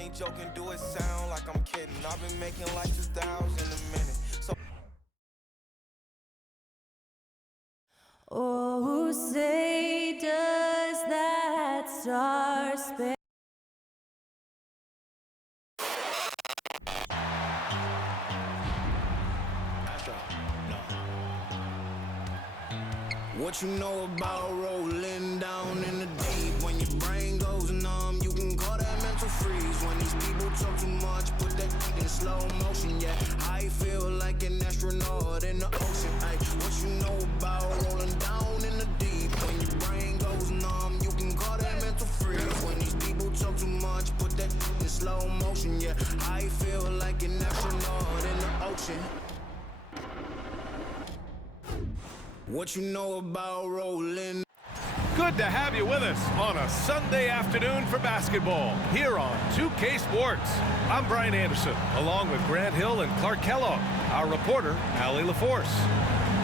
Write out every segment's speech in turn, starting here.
ain't joking, do it sound like I'm kidding. I've been making like 2,000 a minute. So oh, say does that star-spangled what you know about rolling down in the deep? When your brain goes numb, you can call that mental freeze. When these people talk too much, put that in slow motion. Yeah, I feel like an astronaut in the ocean. Ay, what you know about rolling down in the deep? When your brain goes numb, you can call that mental freeze. When these people talk too much, put that in slow motion. Yeah, I feel like an astronaut in the ocean. What you know about rolling? Good to have you with us on a Sunday afternoon for basketball here on 2K Sports. I'm Brian Anderson, along with Grant Hill and Clark Kellogg, our reporter, Allie LaForce.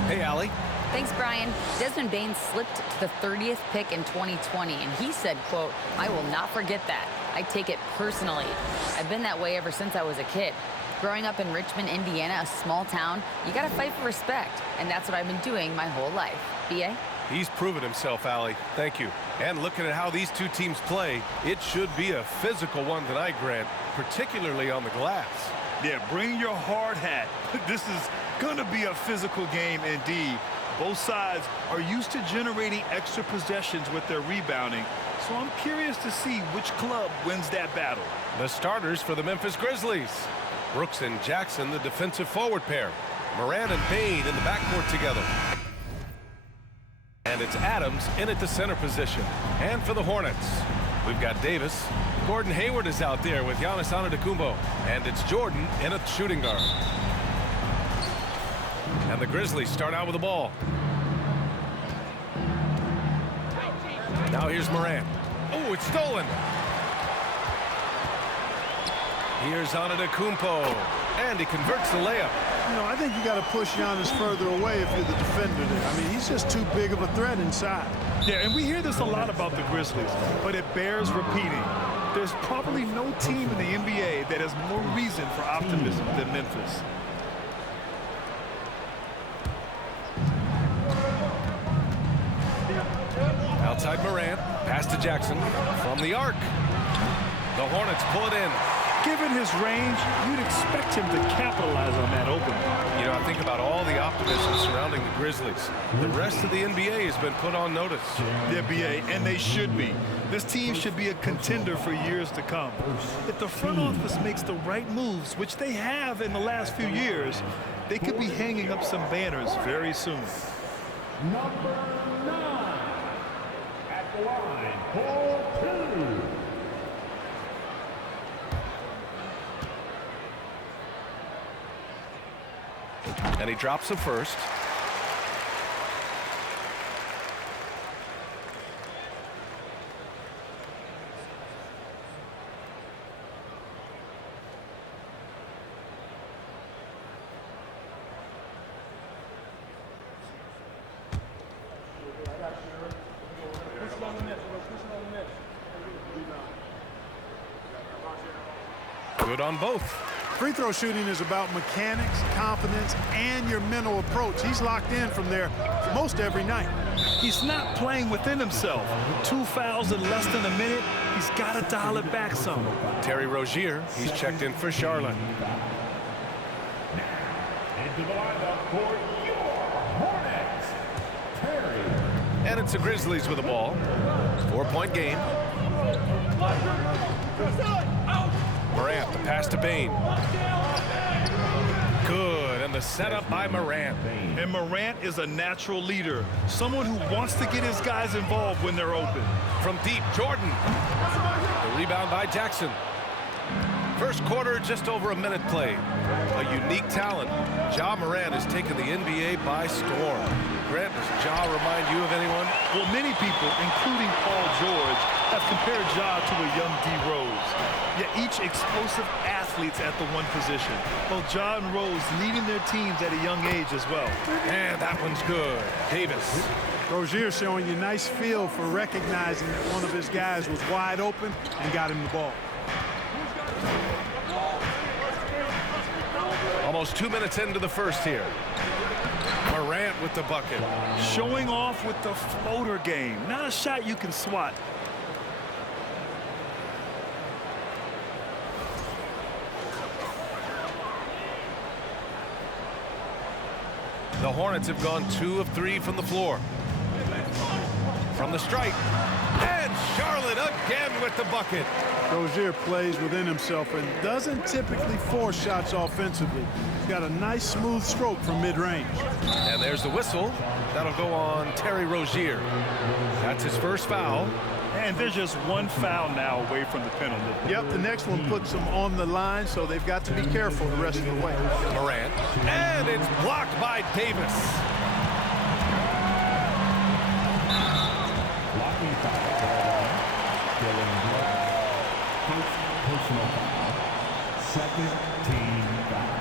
Hey, Allie. Thanks, Brian. Desmond Bain slipped to the 30th pick in 2020, and he said, quote, "I will not forget that. I take it personally. I've been that way ever since I was a kid. Growing up in Richmond, Indiana, a small town, you gotta fight for respect, and that's what I've been doing my whole life." B.A.? He's proven himself, Allie. Thank you. And looking at how these two teams play, it should be a physical one tonight, Grant, particularly on the glass. Yeah, bring your hard hat. This is going to be a physical game indeed. Both sides are used to generating extra possessions with their rebounding, so I'm curious to see which club wins that battle. The starters for the Memphis Grizzlies. Brooks and Jackson, the defensive forward pair. Moran and Bain in the backcourt together. And it's Adams in at the center position. And for the Hornets, we've got Davis. Gordon Hayward is out there with Giannis Antetokounmpo. And it's Jordan in at shooting guard. And the Grizzlies start out with the ball. Now here's Moran. Oh, it's stolen. Here's Antetokounmpo, and he converts the layup. You know, I think you got to push Giannis further away if you're the defender there. I mean, he's just too big of a threat inside. Yeah, and we hear this a lot about the Grizzlies, but it bears repeating. There's probably no team in the NBA that has more reason for optimism than Memphis. Outside Moran, pass to Jackson from the arc. The Hornets pull it in. Given his range, you'd expect him to capitalize on that opening. You know, I think about all the optimism surrounding the Grizzlies. The rest of the NBA has been put on notice. The NBA, and they should be. This team should be a contender for years to come. If the front office makes the right moves, which they have in the last few years, they could be hanging up some banners very soon. Number 9 at the line for 2. And he drops the first. Good on both. Free throw shooting is about mechanics, confidence, and your mental approach. He's locked in from there most every night. He's not playing within himself. 2 fouls in less than a minute. He's got to dial it back some. Terry Rozier, he's checked in for Charlotte. Into the lineup for your Hornets, Terry. And it's the Grizzlies with the ball. 4-point game. Morant, the pass to Bain. Good, and the setup by Morant. And Morant is a natural leader, someone who wants to get his guys involved when they're open. From deep, Jordan. The rebound by Jackson. First quarter, just over a minute played. A unique talent. Ja Morant has taken the NBA by storm. Grant, does Ja remind you of anyone? Well, many people, including Paul George, have compared Ja to a young D. Rose. Yet each explosive athletes at the one position. Well, Ja and Rose leading their teams at a young age as well. And that one's good. Davis. Rozier showing you nice feel for recognizing that one of his guys was wide open and got him the ball. Almost 2 minutes into the first here. Morant with the bucket. Showing off with the floater game. Not a shot you can swat. The Hornets have gone 2 of 3 from the floor. From the stripe. And Charlotte again with the bucket. Rozier plays within himself and doesn't typically force shots offensively. He's got a nice smooth stroke from mid-range. And there's the whistle. That'll go on Terry Rozier. That's his first foul. And there's just one foul now away from the penalty. Yep, the next one puts them on the line, so they've got to be careful the rest of the way. Morant. And it's blocked by Davis. Blocking foul. Dylan Brooks. First personal foul. Second team foul.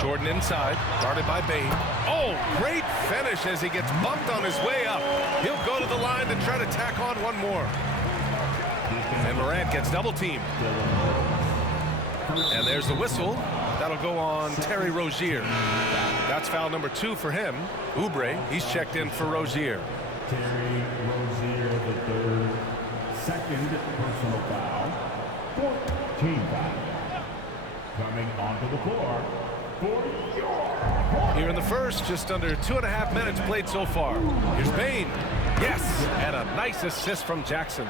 Jordan inside, guarded by Bain. Oh, great finish as he gets bumped on his way up. He'll go to the line to try to tack on one more. And Morant gets double teamed. And there's the whistle. That'll go on Terry Rozier. That's foul number 2 for him. Oubre, he's checked in for Rozier. Terry Rozier, the third. Second personal foul. Fourth team foul. Coming onto the floor. Here in the first, just under 2.5 minutes played so far. Here's Bain. Yes, and a nice assist from Jackson.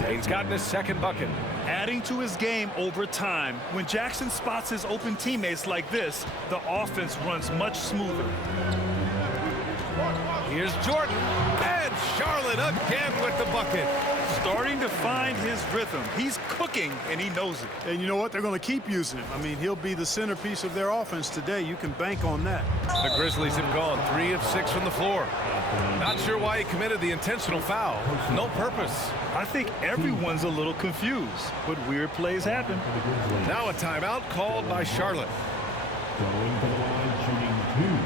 Bain's gotten his second bucket. Adding to his game over time. When Jackson spots his open teammates like this, the offense runs much smoother. Here's Jordan. And Charlotte again with the bucket. Starting to find his rhythm. He's cooking, and he knows it. And you know what? They're going to keep using him. I mean, he'll be the centerpiece of their offense today. You can bank on that. The Grizzlies have gone 3 of 6 from the floor. Not sure why he committed the intentional foul. No purpose. I think everyone's a little confused, but weird plays happen. Now a timeout called by Charlotte. Going to the line, shooting 2.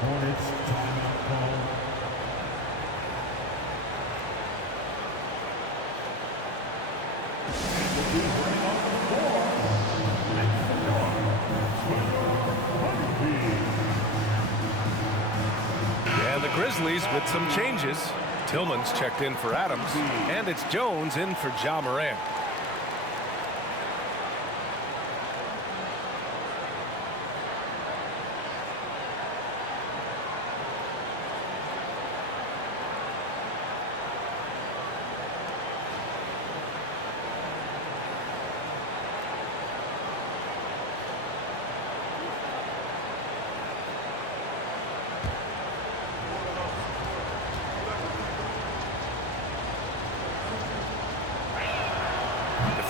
Hornets timeout call. And the Grizzlies with some changes. Tillman's checked in for Adams, and it's Jones in for Ja Morant.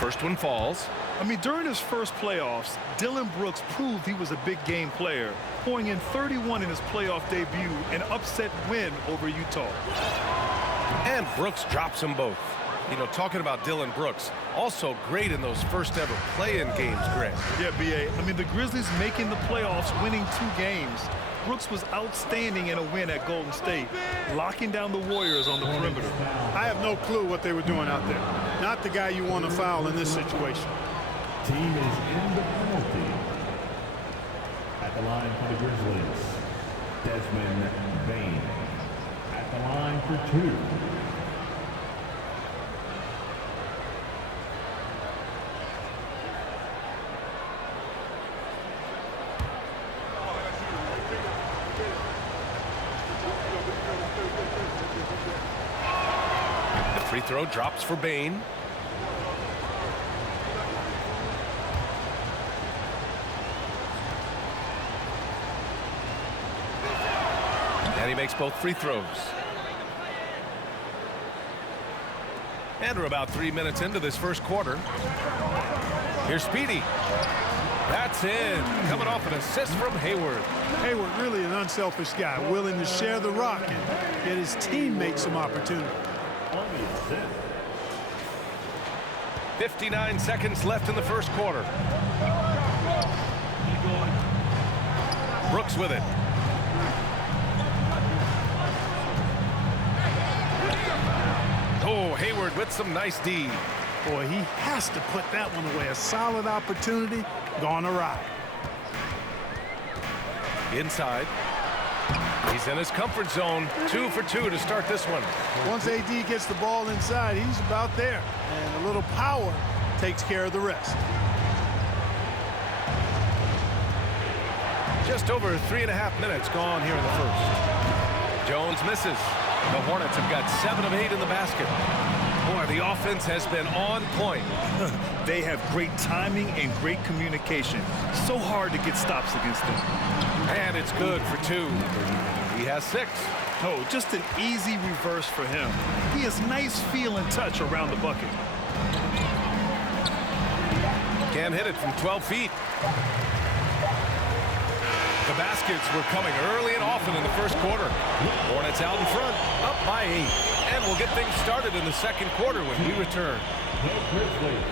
First one falls. I mean, during his first playoffs, Dylan Brooks proved he was a big game player, pouring in 31 in his playoff debut, an upset win over Utah. And Brooks drops them both. You know, talking about Dylan Brooks, also great in those first ever play-in games, Greg. Yeah, B.A. I mean, the Grizzlies making the playoffs, winning 2 games. Brooks was outstanding in a win at Golden State, locking down the Warriors on the perimeter. I have no clue what they were doing out there. Not the guy you want to foul in this situation. Team is in the penalty. At the line for the Grizzlies, Desmond Bain. At the line for 2. Free throw drops for Bain. And he makes both free throws. And we're about 3 minutes into this first quarter. Here's Speedy. That's in. Coming off an assist from Hayward. Hayward really an unselfish guy, willing to share the rock and get his teammates some opportunity. 59 seconds left in the first quarter. Brooks with it. Oh, Hayward with some nice D. Boy, he has to put that one away. A solid opportunity gone awry. Inside. He's in his comfort zone. 2 for 2 to start this one. Once AD gets the ball inside, he's about there. And a little power takes care of the rest. Just over 3.5 minutes gone here in the first. Jones misses. The Hornets have got 7 of 8 in the basket. Boy, the offense has been on point. They have great timing and great communication. So hard to get stops against them. And it's good for 2. He has 6. Oh, just an easy reverse for him. He has nice feel and touch around the bucket. Can't hit it from 12 feet. The baskets were coming early and often in the first quarter. Hornets out in front, up by 8. And we'll get things started in the second quarter when we return. The Grizzlies.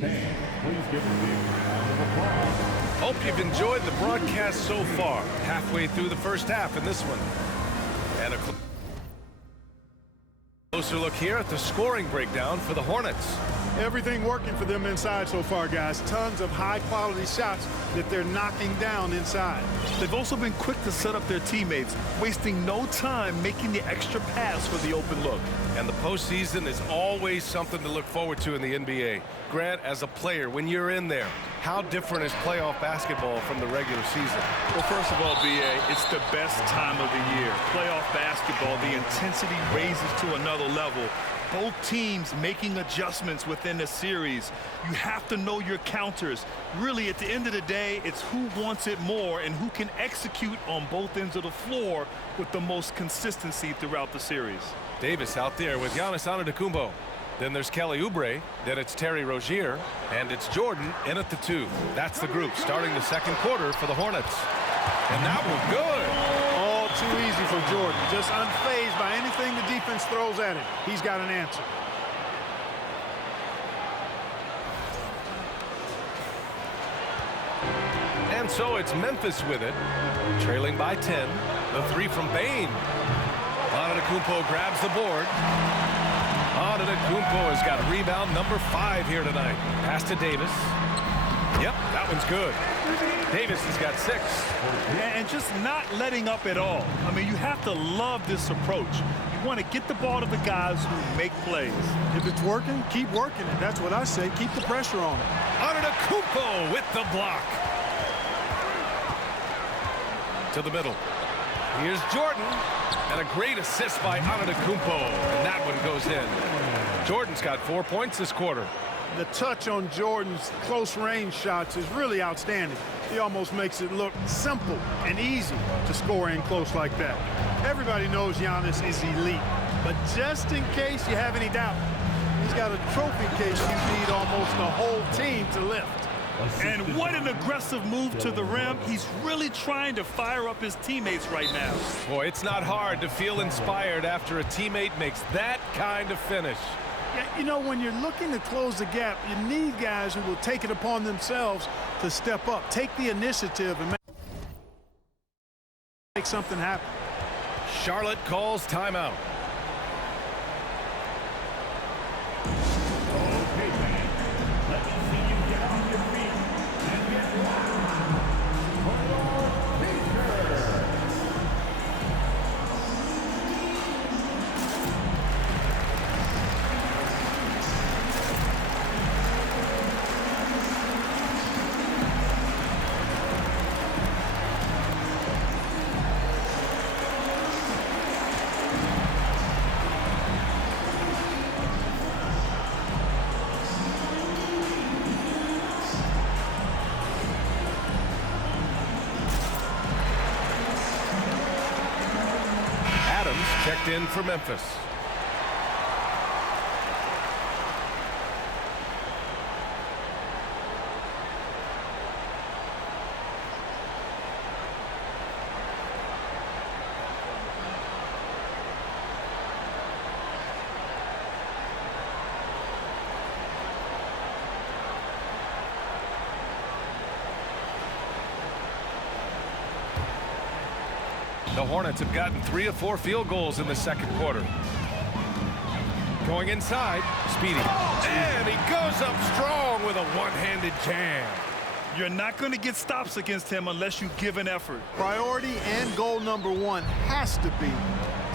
10. Please give them a round of applause. Hope you've enjoyed the broadcast so far. Halfway through the first half in this one. And a closer look here at the scoring breakdown for the Hornets. Everything working for them inside so far, guys. Tons of high-quality shots that they're knocking down inside. They've also been quick to set up their teammates, wasting no time making the extra pass for the open look. And the postseason is always something to look forward to in the NBA. Grant, as a player, when you're in there, how different is playoff basketball from the regular season? Well, first of all, B.A., it's the best time of the year. Playoff basketball, the intensity raises to another level. Both teams making adjustments within the series. You have to know your counters. Really, at the end of the day, it's who wants it more and who can execute on both ends of the floor with the most consistency throughout the series. Davis out there with Giannis Antetokounmpo. Then there's Kelly Oubre. Then it's Terry Rozier. And it's Jordan in at the 2. That's the group starting the second quarter for the Hornets. And that was good. All too easy for Jordan. Just unfazed by anything the defense throws at him. He's got an answer. And so it's Memphis with it, trailing by 10. The 3 from Bane. Antetokounmpo grabs the board. Antetokounmpo has got rebound number 5 here tonight. Pass to Davis. Yep, that one's good. Davis has got 6. And just not letting up at all. I mean, you have to love this approach. You want to get the ball to the guys who make plays. If it's working, keep working it. That's what I say. Keep the pressure on it. Antetokounmpo with the block. To the middle. Here's Jordan. And a great assist by Antetokounmpo. And that one goes in. Jordan's got 4 points this quarter. The touch on Jordan's close-range shots is really outstanding. He almost makes it look simple and easy to score in close like that. Everybody knows Giannis is elite, but just in case you have any doubt, he's got a trophy case you need almost the whole team to lift. And what an aggressive move to the rim. He's really trying to fire up his teammates right now. Boy, it's not hard to feel inspired after a teammate makes that kind of finish. Yeah, you know, when you're looking to close the gap, you need guys who will take it upon themselves to step up, take the initiative, and make something happen. Charlotte calls timeout. Okay, fans. Let me see you get on your feet and get loud for your Lakers. Checked in for Memphis. The Hornets have gotten 3 of 4 field goals in the second quarter. Going inside, Speedy. And he goes up strong with a one-handed jam. You're not going to get stops against him unless you give an effort. Priority and goal number 1 has to be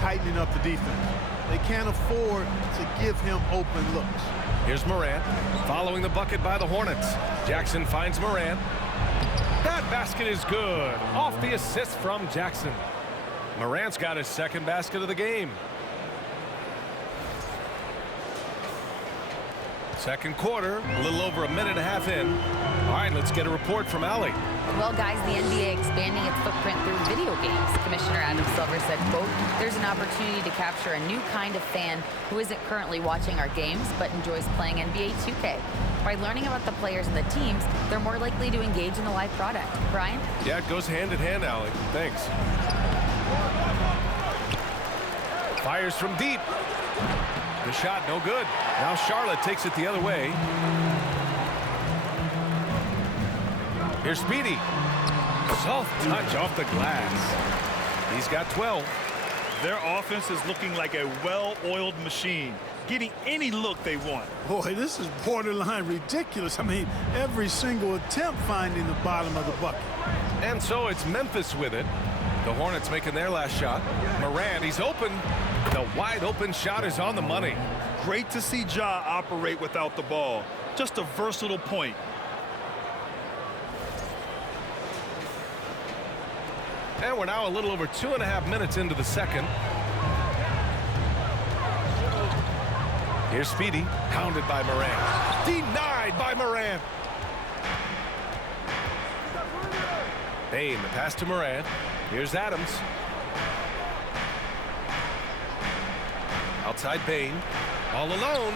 tightening up the defense. They can't afford to give him open looks. Here's Morant, following the bucket by the Hornets. Jackson finds Morant. That basket is good. Off the assist from Jackson. Morant's got his second basket of the game. Second quarter, a little over a minute and a half in. All right, let's get a report from Allie. Well, guys, the NBA expanding its footprint through video games. Commissioner Adam Silver said, quote, there's an opportunity to capture a new kind of fan who isn't currently watching our games but enjoys playing NBA 2K. By learning about the players and the teams, they're more likely to engage in the live product. Brian? Yeah, it goes hand in hand, Allie. Thanks. Fires from deep. The shot, no good. Now Charlotte takes it the other way. Here's Speedy. Soft touch off the glass. He's got 12. Their offense is looking like a well-oiled machine, getting any look they want. Boy, this is borderline ridiculous. I mean, every single attempt finding the bottom of the bucket. And so it's Memphis with it. The Hornets making their last shot. Morant, he's open. The wide open shot is on the money. Great to see Ja operate without the ball. Just a versatile point. And we're now a little over 2.5 minutes into the second. Here's Speedy, hounded by Morant. Denied by Morant. Bane, the pass to Morant. Here's Adams. Outside Bane. All alone.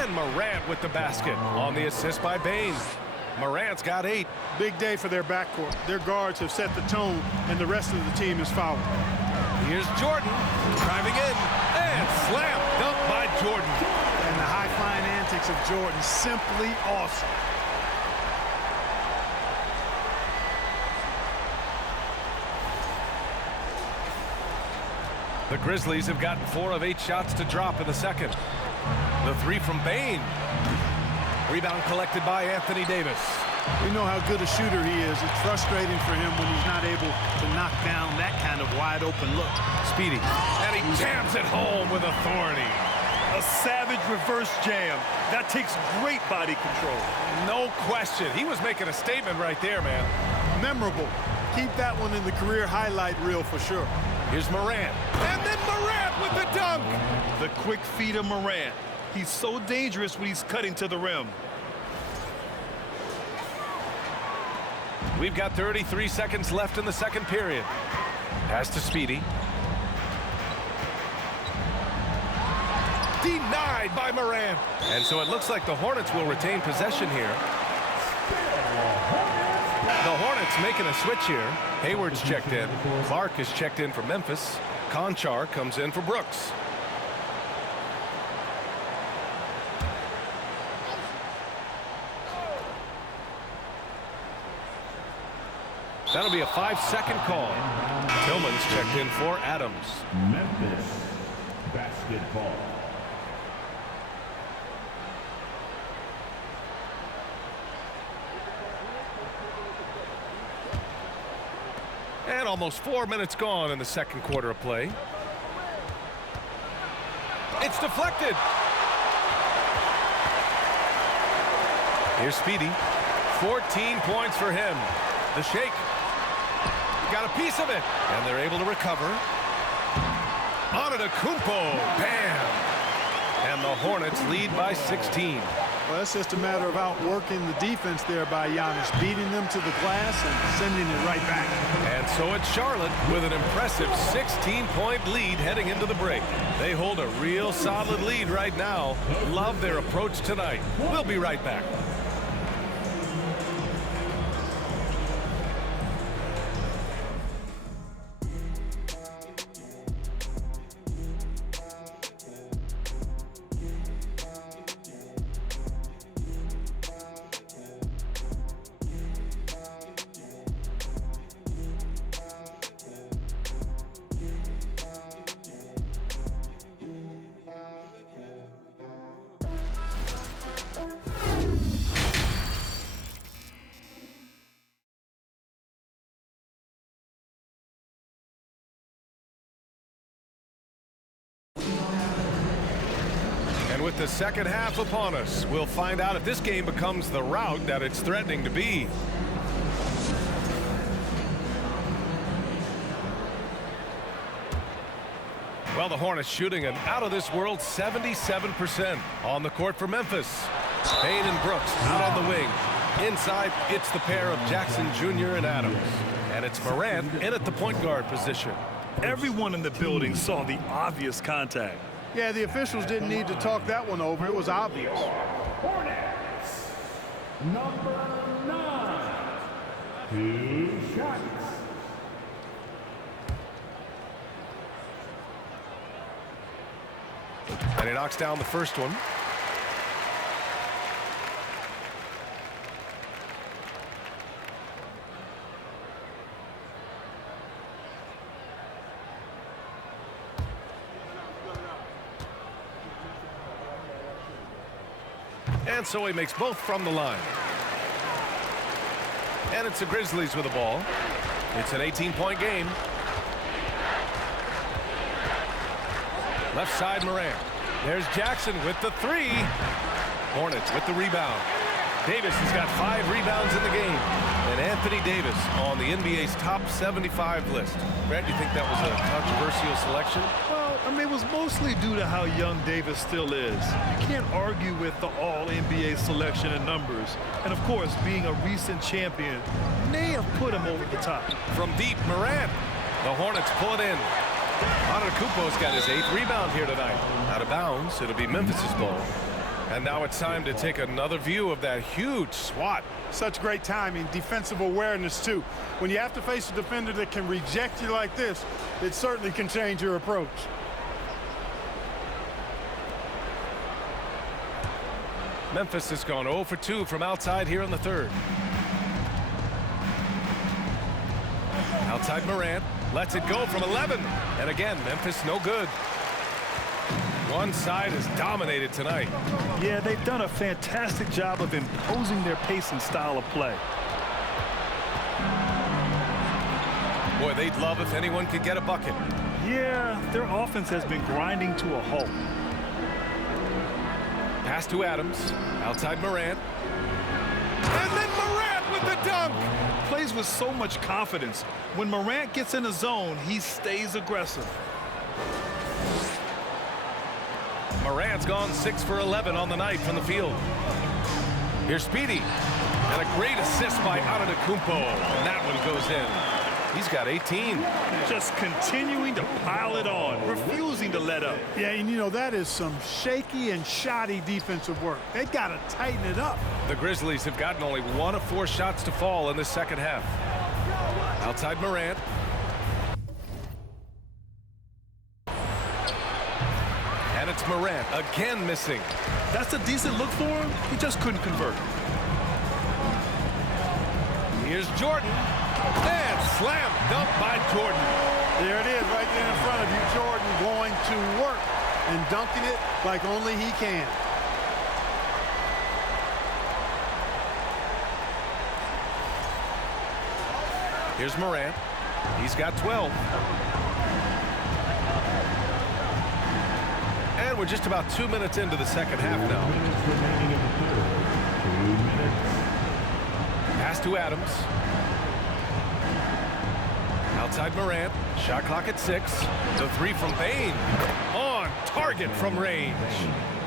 And Morant with the basket on the assist by Bane. Morant's got 8. Big day for their backcourt. Their guards have set the tone, and the rest of the team is following. Here's Jordan driving in and slam dunk by Jordan. And the high-flying antics of Jordan, simply awesome. The Grizzlies have gotten 4 of 8 shots to drop in the second. The 3 from Bane. Rebound collected by Anthony Davis. We know how good a shooter he is. It's frustrating for him when he's not able to knock down that kind of wide open look. Speedy. And he jams it home with authority. A savage reverse jam. That takes great body control. No question. He was making a statement right there, man. Memorable. Keep that one in the career highlight reel for sure. Here's Morant. And then Morant with the dunk. The quick feed of Morant. He's so dangerous when he's cutting to the rim. We've got 33 seconds left in the second period. Pass to Speedy. Denied by Morant. And so it looks like the Hornets will retain possession here. The Hornets making a switch here. Hayward's checked in. Clark is checked in for Memphis. Conchar comes in for Brooks. That'll be a 5-second call. Tillman's checked in for Adams. Memphis basketball. And almost 4 minutes gone in the second quarter of play. It's deflected. Here's Speedy. 14 points for him. The shake. Got a piece of it. And they're able to recover. Antetokounmpo. Bam. And the Hornets lead by 16. Well, it's just a matter of outworking the defense there by Giannis, beating them to the glass and sending it right back. And so it's Charlotte with an impressive 16-point lead heading into the break. They hold a real solid lead right now. Love their approach tonight. We'll be right back. with the second half upon us, we'll find out if this game becomes the rout that it's threatening to be. Well, the Hornets shooting an out-of-this-world 77% on the court for Memphis. Bain and Brooks out on the wing. Inside, it's the pair of Jackson Jr. and Adams. And it's Morant in at the point guard position. Everyone in the building saw the obvious contact. Yeah, the officials didn't need to talk that one over. It was obvious. Hornets, number 9. 2 shots. And he knocks down the first one. And so he makes both from the line. And it's the Grizzlies with the ball. It's an 18-point game. Left side, Morant. There's Jackson with the 3. Hornets with the rebound. Davis has got 5 rebounds in the game. And Anthony Davis on the NBA's top 75 list. Brad, do you think that was a controversial selection? Well, I mean, it was mostly due to how young Davis still is. You can't argue with the all-NBA selection and numbers. And, of course, being a recent champion may have put him over the top. From deep, Morant. The Hornets pull it in. Antetokounmpo's got his 8th rebound here tonight. Out of bounds, it'll be Memphis's ball. And now it's time to take another view of that huge swat. Such great timing, defensive awareness, too. When you have to face a defender that can reject you like this, it certainly can change your approach. Memphis has gone 0 for 2 from outside here in the third. Outside Morant. Lets it go from 11. And again, Memphis no good. One side is dominated tonight. Yeah, they've done a fantastic job of imposing their pace and style of play. Boy, they'd love if anyone could get a bucket. Yeah, their offense has been grinding to a halt. Pass to Adams. Outside Morant. And then Morant with the dunk. Plays with so much confidence. When Morant gets in the zone, he stays aggressive. Morant's gone 6 for 11 on the night from the field. Here's Speedy. And a great assist by Antetokounmpo. And that one goes in. He's got 18. Just continuing to pile it on, refusing to let up. Yeah, and you know, that is some shaky and shoddy defensive work. They got to tighten it up. The Grizzlies have gotten only 1 of 4 shots to fall in the second half. Outside Morant. And it's Morant again missing. That's a decent look for him. He just couldn't convert. Here's Jordan. And slam dunk by Jordan. There it is right there in front of you. Jordan going to work and dunking it like only he can. Here's Morant. He's got 12. And we're just about 2 minutes into the second half now. 2 minutes. Pass to Adams. Outside Morant. Shot clock at 6. The 3 from Bain. On target from range.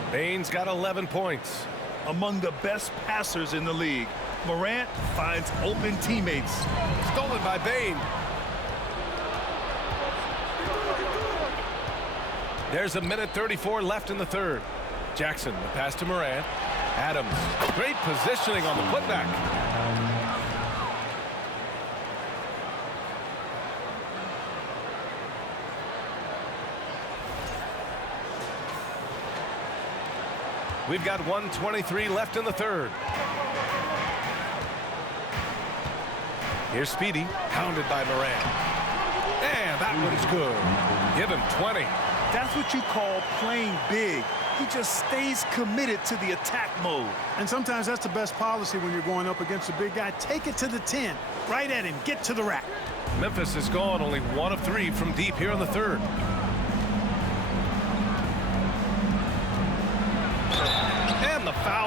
Bain's got 11 points. Among the best passers in the league, Morant finds open teammates. Stolen by Bain. There's 1:34 left in the third. Jackson, the pass to Morant. Adams, great positioning on the putback. We've got 1:23 left in the third. Here's Speedy, pounded by Morant. And that one's good. Give him 20. That's what you call playing big. He just stays committed to the attack mode. And sometimes that's the best policy when you're going up against a big guy. Take it to the 10. Right at him. Get to the rack. Memphis has gone only 1 of 3 from deep here in the third.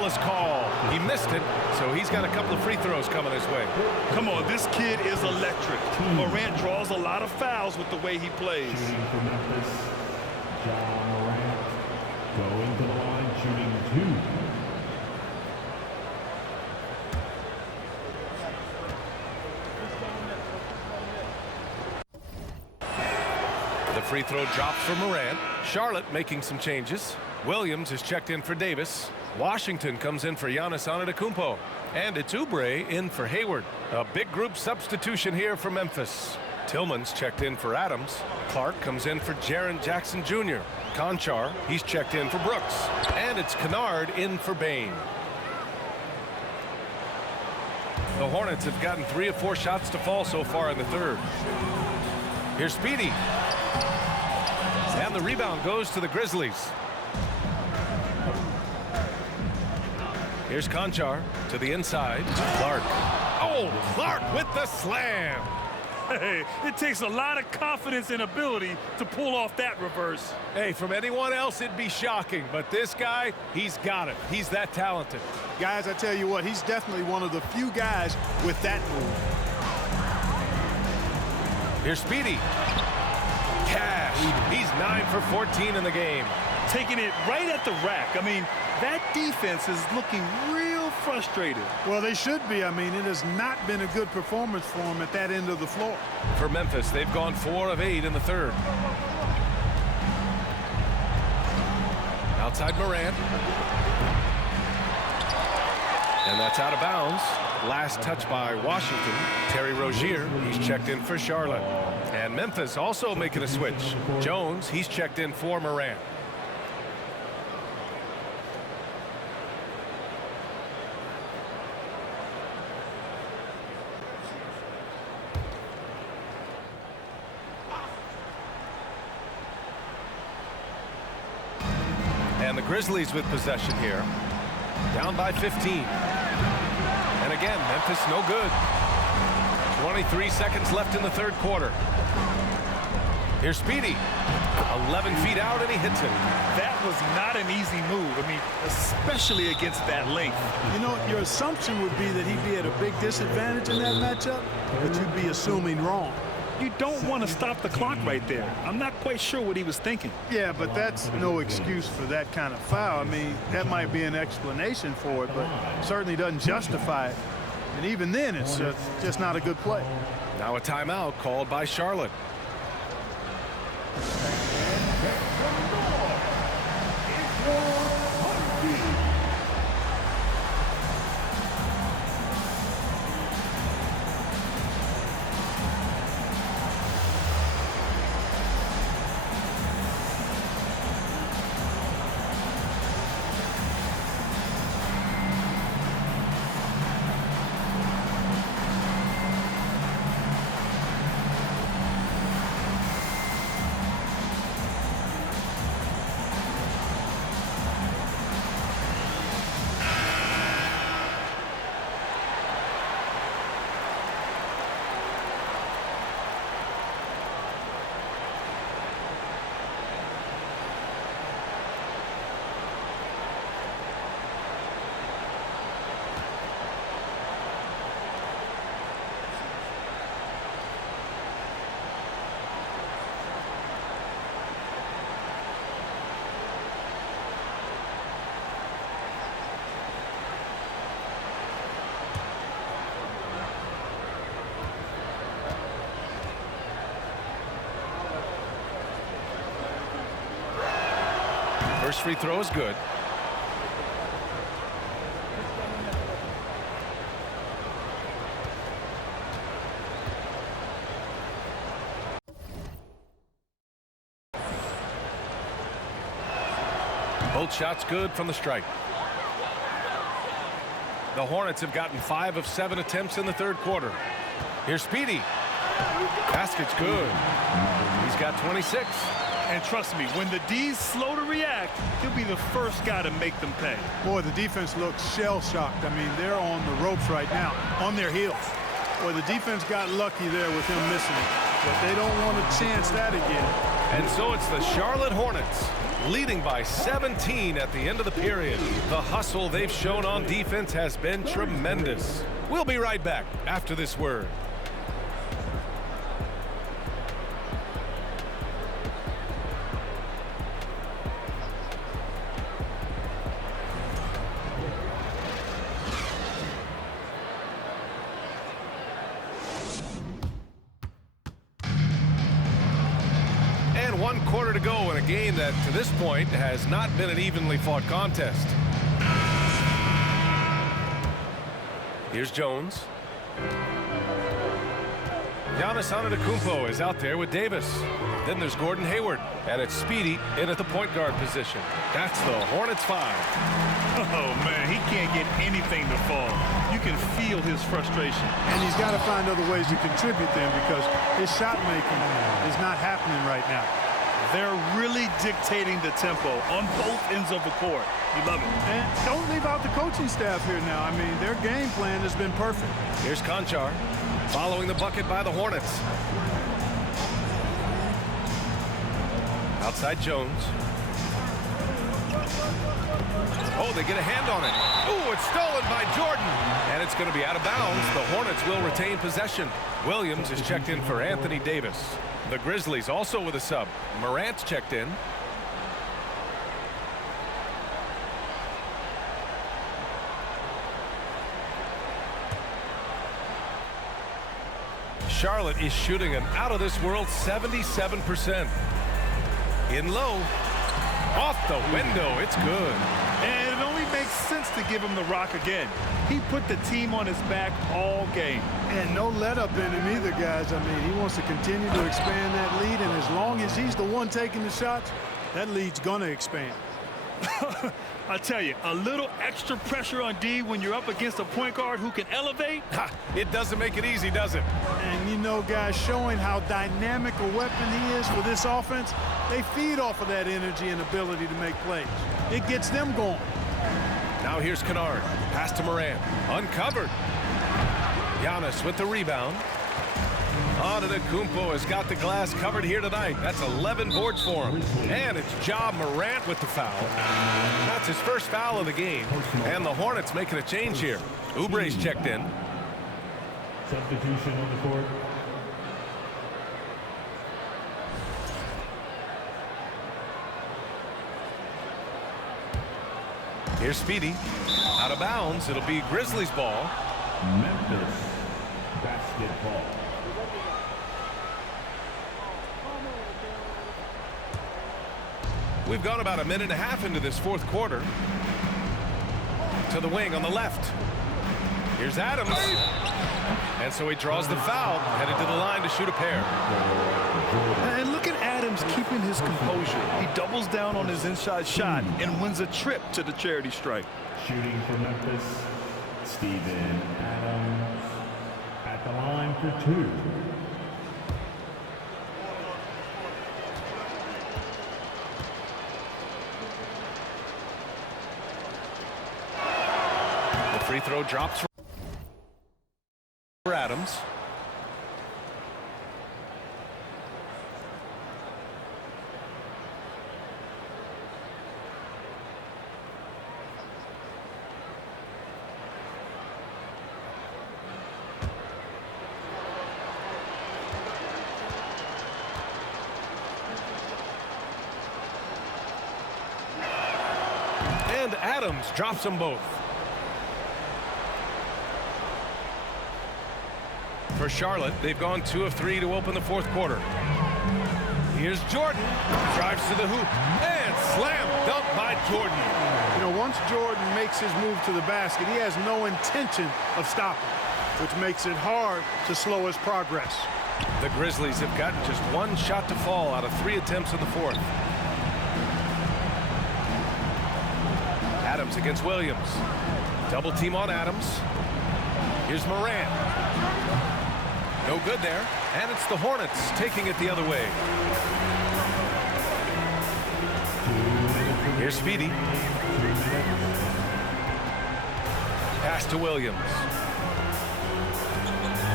foul is called. He missed it, so he's got a couple of free throws coming his way. Come on, this kid is electric. Morant draws a lot of fouls with the way he plays. Shooting for Memphis, Ja Morant going to the line, shooting 2. The free throw drops for Morant. Charlotte making some changes. Williams is checked in for Davis. Washington comes in for Giannis Antetokounmpo. And it's Oubre in for Hayward. A big group substitution here for Memphis. Tillman's checked in for Adams. Clark comes in for Jaren Jackson Jr. Conchar, he's checked in for Brooks. And it's Kennard in for Bain. The Hornets have gotten 3 of 4 shots to fall so far in the third. Here's Speedy. And the rebound goes to the Grizzlies. Here's Conchar to the inside. Clark. Oh, Clark with the slam. Hey, it takes a lot of confidence and ability to pull off that reverse. Hey, from anyone else, it'd be shocking. But this guy, he's got it. He's that talented. Guys, I tell you what, he's definitely one of the few guys with that move. Here's Speedy. Cash. He's 9 for 14 in the game. Taking it right at the rack. I mean, that defense is looking real frustrated. Well, they should be. I mean, it has not been a good performance for them at that end of the floor. For Memphis, they've gone 4 of 8 in the third. Outside Morant. And that's out of bounds. Last touch by Washington. Terry Rozier, he's checked in for Charlotte. And Memphis also making a switch. Jones, he's checked in for Morant. And the Grizzlies with possession here. Down by 15. And again, Memphis no good. 23 seconds left in the third quarter. Here's Speedy. 11 feet out, and he hits it. That was not an easy move. I mean, especially against that length. You know, your assumption would be that he'd be at a big disadvantage in that matchup, but you'd be assuming wrong. You don't want to stop the clock right there. I'm not quite sure what he was thinking. Yeah, but that's no excuse for that kind of foul. I mean, that might be an explanation for it, but certainly doesn't justify it. And even then, it's just not a good play. Now a timeout called by Charlotte. First free throw is good. Both shots good from the stripe. The Hornets have gotten 5 of 7 attempts in the third quarter. Here's Speedy. Basket's good. He's got 26. And trust me, when the D's slow to react, he'll be the first guy to make them pay. Boy, the defense looks shell-shocked. I mean, they're on the ropes right now, on their heels. Boy, the defense got lucky there with him missing it. but they don't want to chance that again. And so it's the Charlotte Hornets leading by 17 at the end of the period. The hustle they've shown on defense has been tremendous. We'll be right back after this word. And 1 quarter to go in a game that to this point has not been an evenly fought contest. Here's Jones. Giannis Antetokounmpo is out there with Davis. Then there's Gordon Hayward, and it's Speedy in at the point guard position. That's the Hornets 5. Oh, man, he can't get anything to fall. You can feel his frustration. And he's got to find other ways to contribute then because his shot making is not happening right now. They're really dictating the tempo on both ends of the court. You love it. And don't leave out the coaching staff here now. I mean, their game plan has been perfect. Here's Conchar following the bucket by the Hornets. Outside Jones. Oh, they get a hand on it. Oh, it's stolen by Jordan. And it's going to be out of bounds. The Hornets will retain possession. Williams is checked in for Anthony Davis. The Grizzlies also with a sub. Morant's checked in. Charlotte is shooting an out-of-this-world 77%. In low. Off the window. It's good. And it only makes sense to give him the rock again. He put the team on his back all game. And no let up in him either, guys. I mean, he wants to continue to expand that lead, and as long as he's the one taking the shots, that lead's going to expand. I tell you, a little extra pressure on D when you're up against a point guard who can elevate. It doesn't make it easy, does it? And, you know, guys, showing how dynamic a weapon he is for this offense, they feed off of that energy and ability to make plays. It gets them going. Now here's Kennard. Pass to Morant. Uncovered. Giannis with the rebound. Antetokounmpo has got the glass covered here tonight. That's 11 boards for him. And it's Ja Morant with the foul. That's his first foul of the game. And the Hornets making a change here. Oubre's checked in. Substitution on the court. Here's Speedy. Out of bounds. It'll be Grizzlies ball. Memphis basketball. We've gone about a minute and a half into this fourth quarter. To the wing on the left. Here's Adams. And so he draws the foul, headed to the line to shoot a pair. And look at Adams keeping his composure. He doubles down on his inside shot and wins a trip to the charity stripe. Shooting for Memphis, Steven Adams at the line for 2. The free throw drops for Adams. And Adams drops them both. For Charlotte, they've gone 2 of 3 to open the fourth quarter. Here's Jordan. Drives to the hoop. And slam dunk by Jordan. You know, once Jordan makes his move to the basket, he has no intention of stopping, which makes it hard to slow his progress. The Grizzlies have gotten just 1 shot to fall out of 3 attempts in the fourth. Adams against Williams. Double team on Adams. Here's Morant. No good there. And it's the Hornets taking it the other way. Here's Speedy. Pass to Williams.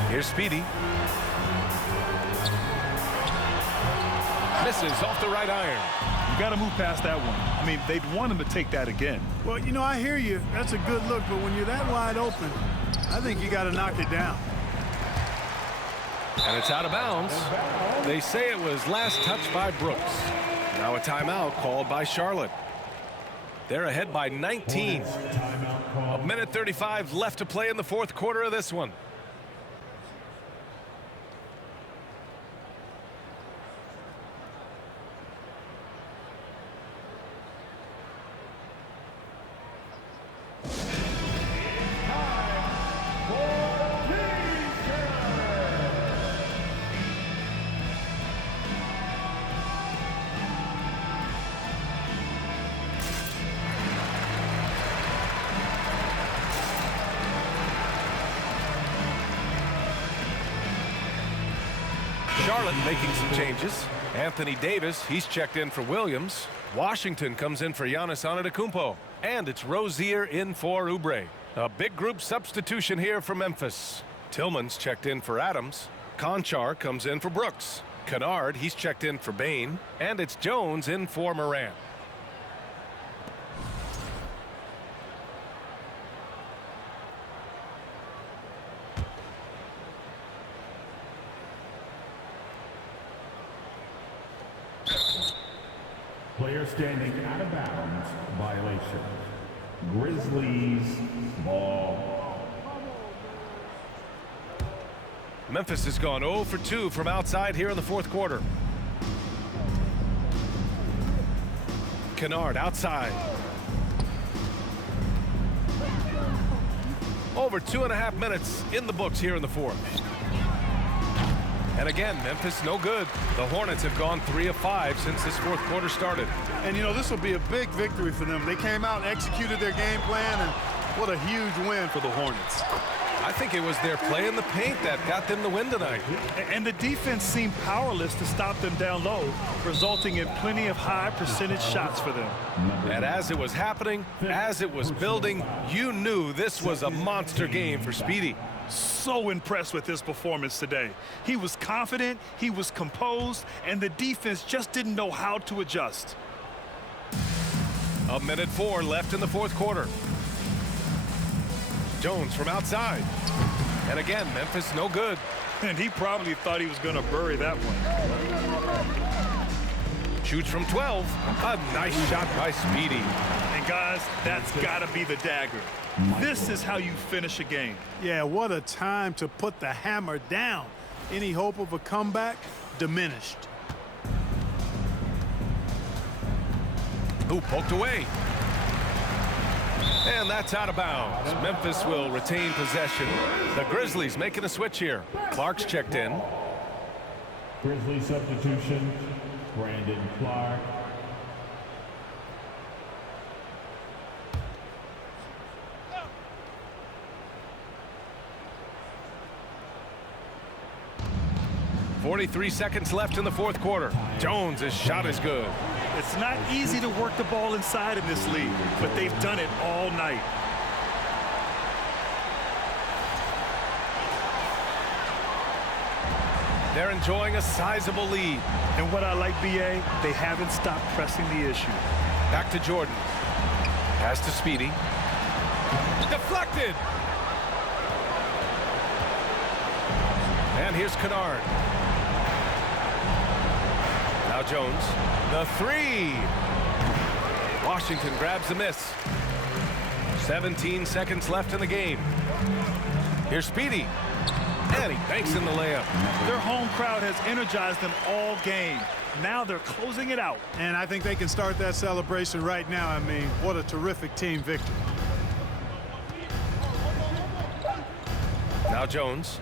Here's Speedy. Misses off the right iron. You got to move past that one. I mean, they'd want him to take that again. Well, you know, I hear you. That's a good look, but when you're that wide open, I think you got to knock it down. And it's out of bounds. They say it was last touched by Brooks. Now a timeout called by Charlotte. They're ahead by 19. A minute 35 left to play in the fourth quarter of this one. Charlotte making some changes. Anthony Davis, he's checked in for Williams. Washington comes in for Giannis Antetokounmpo. And it's Rozier in for Oubre. A big group substitution here for Memphis. Tillman's checked in for Adams. Conchar comes in for Brooks. Kennard, he's checked in for Bain. And it's Jones in for Morant. Player standing out of bounds, violation. Grizzlies ball. Memphis has gone 0 for 2 from outside here in the fourth quarter. Kennard outside. Over 2.5 minutes in the books here in the fourth. And again, Memphis no good. The Hornets have gone 3 of 5 since this fourth quarter started. And, you know, this will be a big victory for them. They came out and executed their game plan, and what a huge win for the Hornets. I think it was their play in the paint that got them the win tonight. And the defense seemed powerless to stop them down low, resulting in plenty of high percentage shots for them. And as it was happening, as it was building, you knew this was a monster game for Speedy. So impressed with his performance today. He was confident, he was composed, and the defense just didn't know how to adjust. A minute 4 left in the fourth quarter. Jones from outside. And again, Memphis no good. And he probably thought he was going to bury that one. Shoots from 12. A nice shot by Speedy. And guys, that's got to be the dagger. This is how you finish a game. Yeah, what a time to put the hammer down. Any hope of a comeback diminished. Ooh, poked away. And that's out of bounds. Memphis will retain possession. The Grizzlies making a switch here. Clark's checked in. Grizzly substitution, Brandon Clark. .43 seconds left in the fourth quarter. Jones' shot is good. It's not easy to work the ball inside in this league, but they've done it all night. They're enjoying a sizable lead. And what I like, BA, they haven't stopped pressing the issue. Back to Jordan. Pass to Speedy. Deflected. And here's Kennard. Now Jones. The three. Washington grabs the miss. 17 seconds left in the game. Here's Speedy. And he banks in the layup. Their home crowd has energized them all game. Now they're closing it out. And I think they can start that celebration right now. I mean, what a terrific team victory. Now Jones.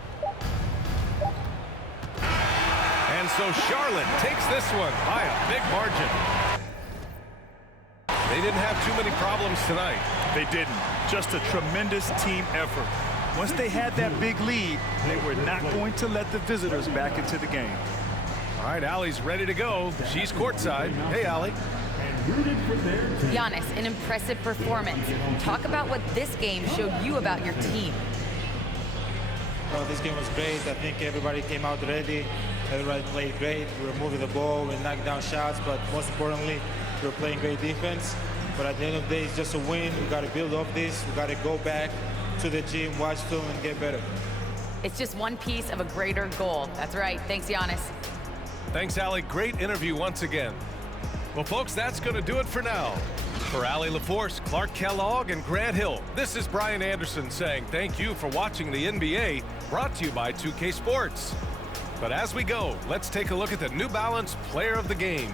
And so Charlotte takes this one by a big margin. They didn't have too many problems tonight. They didn't. Just a tremendous team effort. Once they had that big lead, they were not going to let the visitors back into the game. All right, Allie's ready to go. She's courtside. Hey, Allie. Giannis, an impressive performance. Talk about what this game showed you about your team. Well, this game was great. I think everybody came out ready Everybody played great. We were moving the ball, we were knocking down shots, but most importantly, we were playing great defense. But at the end of the day, it's just a win. We got to build off this. We got to go back to the gym, watch film, and get better. It's just one piece of a greater goal. That's right. Thanks, Giannis. Thanks, Allie. Great interview once again. Well, folks, that's going to do it for now. For Allie LaForce, Clark Kellogg, and Grant Hill, this is Brian Anderson saying thank you for watching the NBA, brought to you by 2K Sports. But as we go, let's take a look at the New Balance Player of the Game.